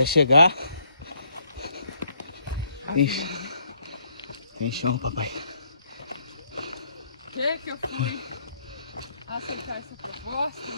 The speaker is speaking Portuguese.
Até chegar. Ixi. Tem chão, papai. Que eu fui aceitar essa proposta?